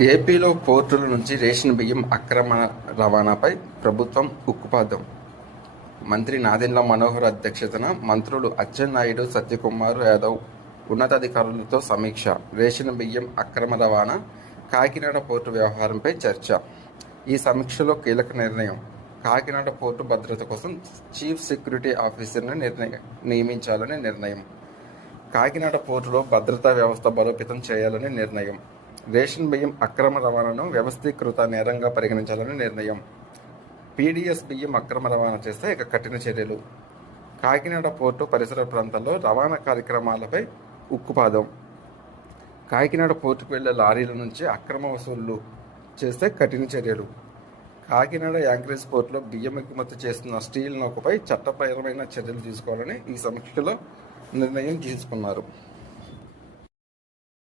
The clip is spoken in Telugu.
ఏపీలో పోర్టుల నుంచి రేషన్ బియ్యం అక్రమ రవాణాపై ప్రభుత్వం ఉక్కుపాదం. మంత్రి నాదెండ్ల మనోహర్ అధ్యక్షతన మంత్రులు అచ్చెన్నాయుడు, సత్యకుమార్ యాదవ్ ఉన్నతాధికారులతో సమీక్ష. రేషన్ బియ్యం అక్రమ రవాణా, కాకినాడ పోర్టు వ్యవహారంపై చర్చ. ఈ సమీక్షలో కీలక నిర్ణయం. కాకినాడ పోర్టు భద్రత కోసం చీఫ్ సెక్యూరిటీ ఆఫీసర్ను నియమించాలని నిర్ణయం. కాకినాడ పోర్టులో భద్రతా వ్యవస్థ బలోపేతం చేయాలని నిర్ణయం. రేషన్ బియ్యం అక్రమ రవాణాను వ్యవస్థీకృత నేరంగా పరిగణించాలని నిర్ణయం. పీడీఎస్ బియ్యం అక్రమ రవాణా చేస్తే ఇక కఠిన చర్యలు. కాకినాడ పోర్టు పరిసర ప్రాంతాల్లో రవాణా కార్యక్రమాలపై ఉక్కుపాదం. కాకినాడ పోర్టుకు వెళ్లే లారీల నుంచి అక్రమ వసూళ్లు చేస్తే కఠిన చర్యలు. కాకినాడ యాంకరేజ్ పోర్టులో బియ్యం ఎగుమతి చేస్తున్న స్టీల్ నౌకపై చట్టపరమైన చర్యలు తీసుకోవాలని ఈ సమీక్షలో నిర్ణయం తీసుకున్నారు.